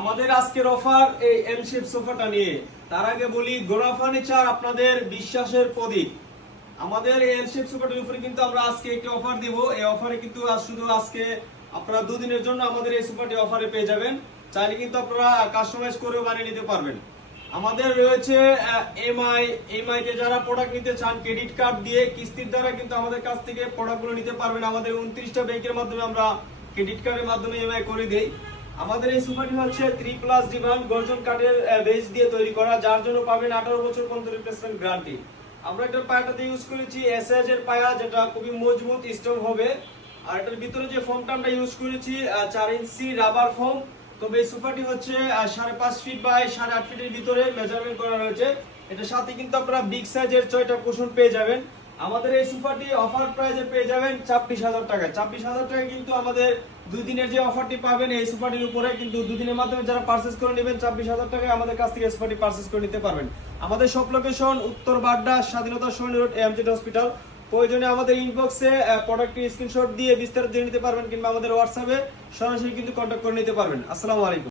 আমাদের আজকের অফার এই এল শেপ সোফাটা নিয়ে। তার আগে বলি, গোড়া ফার্নিচার আপনাদের বিশ্বাসের প্রতীক। আমাদের এই এল শেপ সোফাটার উপরে কিন্তু আমরা আজকে একটি অফার দিব। এই অফারে কিন্তু শুধু আজকে আপনারা দুদিনের জন্য আমাদের এই সোফাটি অফারে পেয়ে যাবেন। চাইলে কিন্তু আপনারা কাস্টমাইজ করেও বানিয়ে নিতে পারবেন। আমাদের রয়েছে এমআই তে যারা প্রোডাক্ট নিতে চান, ক্রেডিট কার্ড দিয়ে কিস্তির দ্বারা কিন্তু আমাদের কাছ থেকে প্রোডাক্টগুলো নিতে পারবেন। আমাদের 29টা ব্যাংকের মাধ্যমে আমরা ক্রেডিট কার্ডের মাধ্যমে এমআই করে দেই। আমাদের এই সোফাটি হচ্ছে 3+ ডিমান্ড গর্জন কাঠের বেস দিয়ে তৈরি করা, যার জন্য পাবেন 18 বছর পর্যন্ত রিপ্লেসমেন্ট গ্যারান্টি। আমরা এটার পায়াটাতে ইউজ করেছি এসএজ এর পায়া, যেটা খুবই মজবুত স্ট্রং হবে। আর এটার ভিতরে যে ফোমটা আমরা ইউজ করেছি 4 ইঞ্চি রাবার ফোম। তবে এই সোফাটি হচ্ছে 5.5 ফিট বাই 8.5 ফিটের ভিতরে মেজারমেন্ট করা রয়েছে। এটার সাথে কিন্তু আপনারা বিগ সাইজের 6টা কুশন পেয়ে যাবেন। আমাদের এই সোফাটি অফার প্রাইসে পেয়ে যাবেন 26,000 টাকায়। 26,000 টাকায় কিন্তু আমাদের 2 দিনের যে অফারটি পাবেন এই সোফাটির উপরে, কিন্তু 2 দিনের মাধ্যমে যারা পারচেজ করে নেবেন 26,000 টাকায় আমাদের কাছ থেকে সোফাটি পারচেজ করে নিতে পারবেন। আমাদের শপ লোকেশন উত্তর বাড্ডা, স্বাধীনতা সৈন্য রোড, এমজেড হসপিটাল। প্রয়োজনে আমাদের ইনবক্সে প্রোডাক্টের স্ক্রিনশট দিয়ে বিস্তারিত জেনে নিতে পারবেন, কিংবা আমাদের হোয়াটসঅ্যাপে সরাসরি কিন্তু কন্ট্যাক্ট করে নিতে পারবেন। আসসালামু আলাইকুম।